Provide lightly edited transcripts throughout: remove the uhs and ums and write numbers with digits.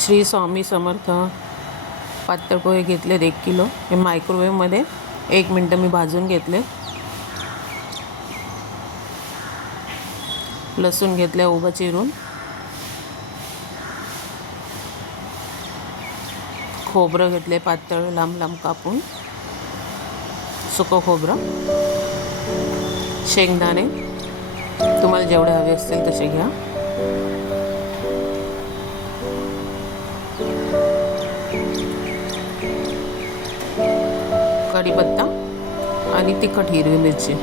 श्री स्वामी समर्थ. पातळ पोहे घेतलेत 1 किलो. हे मायक्रोवेव्हमध्ये 1 मिनटं मी भाजून घेतले. लसूण घेतले उभं चिरून. खोबरं घेतले पातळ लांब लांब कापून, सुकं खोबरं. शेंगदाणे तुम्हाला जेवढे हवे असतील तसे घ्या. कढीपत्ता आणि तिखट हिरवी मिरची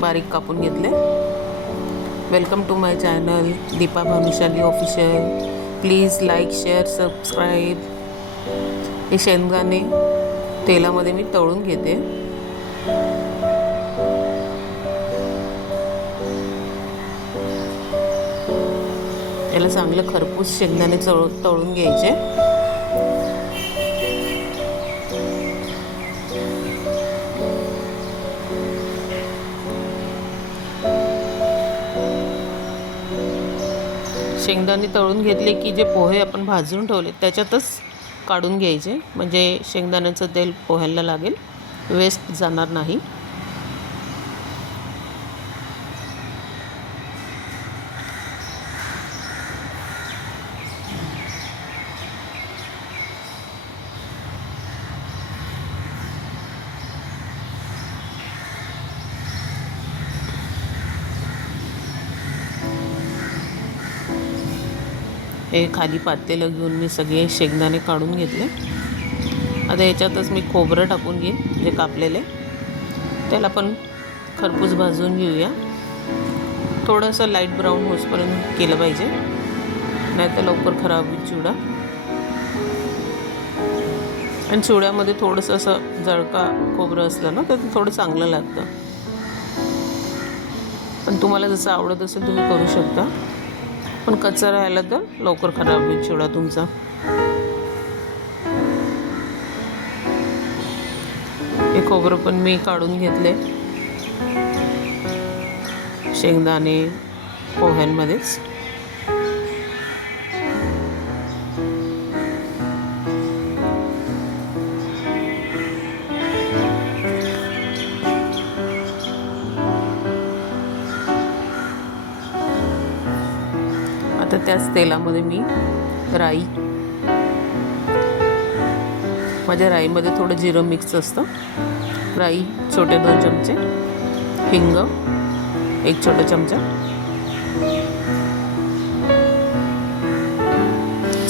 बारीक कापून घेतले. Welcome to my channel Deepa Bhanushali official. Please like, share, subscribe. हे शेंगदाणे तेलामध्ये मी तळून घेते. याला चांगलं खरपूस शेंगदाणे तळून घ्यायचे. शेंगदाणे तळून घेतले की जे पोहे आपण भाजून ठेवले त्याच्यातच काढून घ्यायचे, म्हणजे शेंगदाण्याचं तेल पोह्याला लागेल, वेस्ट जाणार नाही. हे खाली पातेलं घेऊन मी सगळे शेंगदाणे काढून घेतले. आता याच्यातच मी खोबरं टाकून घेईन जे कापलेले. त्याला पण खरपूस भाजून घेऊया. थोडंसं लाईट ब्राऊन होईपर्यंत केलं पाहिजे, नाही तर लवकर खराब होईल चिवडा. आणि चिवड्यामध्ये थोडंसं असं जळका खोबरं असलं ना तर ते थोडं चांगलं लागतं. पण तुम्हाला जसं आवडत असेल तुम्ही करू शकता, पण कच्चा राहिला तर लवकर खराब होईल चिवडा तुमचा. हे खोबरं पण मी काढून घेतले शेंगदाणे पोह्यांमध्येच. आता त्याच तेलामध्ये मी राई, माझ्या राईमध्ये थोडं जिरं मिक्स असतं. राई छोटे 2 चमचे, हिंग 1 छोटा चमचा.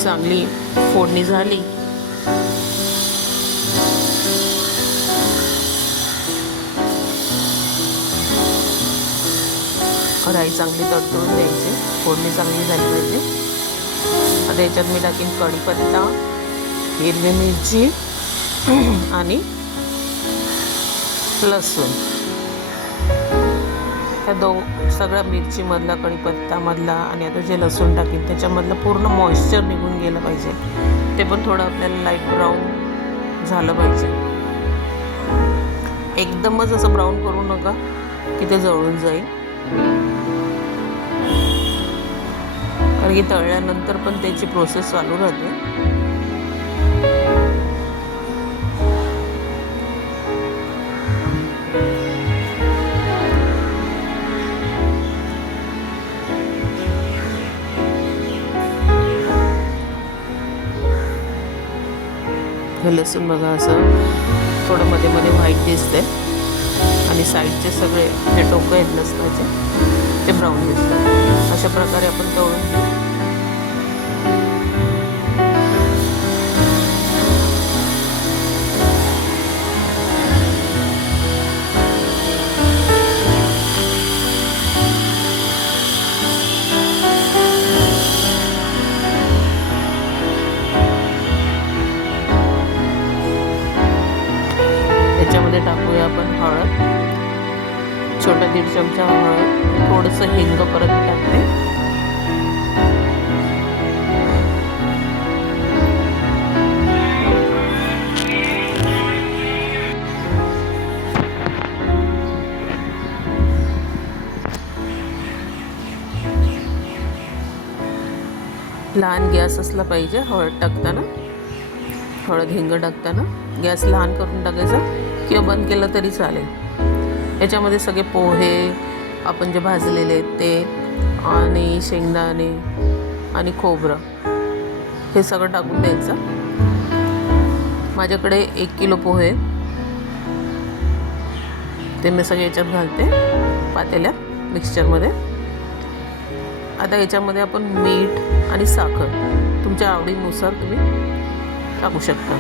चांगली फोडणी झाली राई चांगली तडतडून द्यायची. फोडणी चांगली झाली पाहिजे. आता याच्यात मी टाकीन कढीपत्ता, हिरवी मिरची आणि लसूण. त्या सगळ्या मिरचीमधला, कढीपत्तामधला आणि आता जे लसूण टाकीन त्याच्यामधलं पूर्ण मॉइश्चर निघून गेलं पाहिजे. ते पण थोडं आपल्याला लाईट ब्राऊन झालं पाहिजे. एकदमच असं ब्राऊन करू नका की ते जळून जाईल, कारण की तळल्यानंतर पण त्याची प्रोसेस चालू राहते. हे लसूण बघा असं थोडं मध्ये मध्ये व्हाईट दिसते आणि साईडचे सगळे जे टोकं आहेत लसणाचे ते ब्राऊन दिसतात. अशा प्रकारे आपण तळून घेऊ. त्याच्यामध्ये टाकूया आपण हळद, छोटा 1.5 चमचा हळद, थोडंसं हिंग परत टाकते. लहान गॅस असला पाहिजे. हळद टाकताना, हळद हिंग टाकताना गॅस लहान करून टाकायचा किंवा बंद केलं तरी चालेल. याच्यामध्ये सगळे पोहे आपण जे भाजलेले आहेत ते आणि शेंगदाणे आणि खोबरं हे सगळं टाकून द्यायचं. माझ्याकडे 1 किलो पोहे ते मी सगळे याच्यात घालते पातेल्यात मिक्सचरमध्ये. आता याच्यामध्ये आपण मीठ आणि साखर तुमच्या आवडीनुसार तुम्ही टाकू शकता.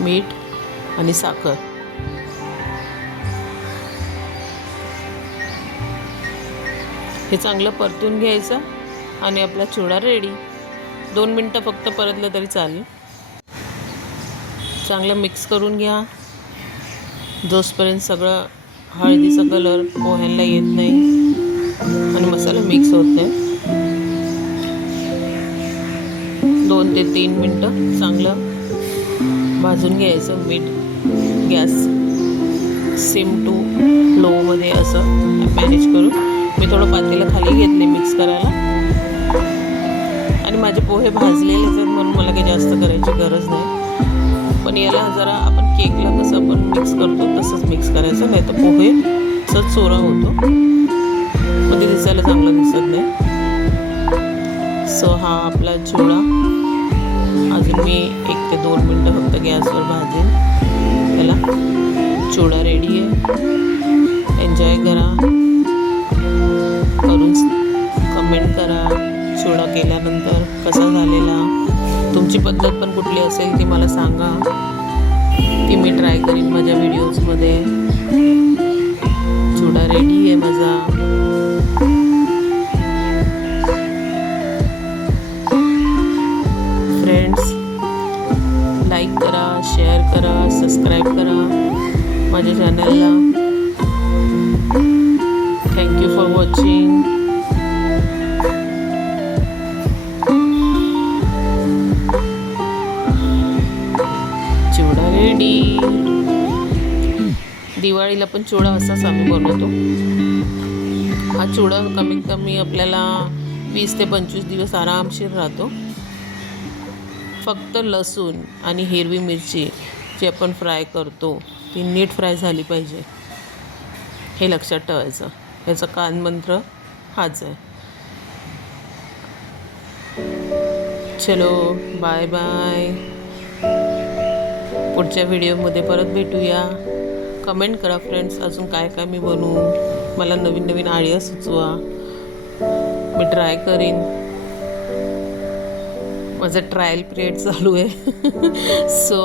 मीठ आणि साखर हे चांगलं परतून घ्यायचं आणि आपला चिवडा रेडी. 2 मिनटं फक्त परतलं तरी चालेल. चांगलं मिक्स करून घ्या जोपर्यंत सगळं हळदीचा कलर पोह्यांना येत नाही आणि मसाला मिक्स होत नाही. 2 ते 3 मिनटं चांगलं भाजून घ्यायचं. मीठ गॅस सिम टू लोमध्ये असं मॅनेज करून मी थोडं पातेलं खाली घेतले मिक्स करायला. आणि माझे पोहे भाजलेले आहेत म्हणून मला काही जास्त करायची गरज नाही. पण याला जरा आपण केकला कसं आपण मिक्स करतो तसंच मिक्स करायचं, नाही तर पोहेचा चोरा होतो, मग ते दिसायला चांगलं दिसत नाही. सो हा आपला चिवडा अजून मी 1 ते 2 मिनटं फक्त गॅसवर भाजेन. त्याला चिवडा रेडी आहे. एन्जॉय करा, करून कमेंट करा चिवडा केल्यानंतर कसा झालेला. तुमची पद्धत पण कुठली असेल ती मला सांगा, ती मी ट्राय करीन माझ्या व्हिडिओजमध्ये. चिवडा रेडी आहे माझा. फ्रेंड्स, लाईक करा, शेअर करा, सबस्क्राईब करा माझ्या चॅनलला. Thank you for watching. Chivda ready. दिवाळीला पण चिवडा असाच आम्ही बनवतो. हा चिवडा कमीत कमी आपल्याला 20 ते 25 दिवस आरामशीर राहतो. फक्त लसूण आणि हिरवी मिरची जी आपण फ्राय करतो ती नीट फ्राय झाली पाहिजे, हे लक्षात ठेवायचं. याचा कानमंत्र हाच आहे. चलो बाय बाय. पुढच्या व्हिडिओमध्ये परत भेटूया. कमेंट करा फ्रेंड्स, अजून काय काय मी बनवू. मला नवीन नवीन आयडिया सुचवा, मी ट्राय करीन. माझं ट्रायल पिरियड चालू आहे. सो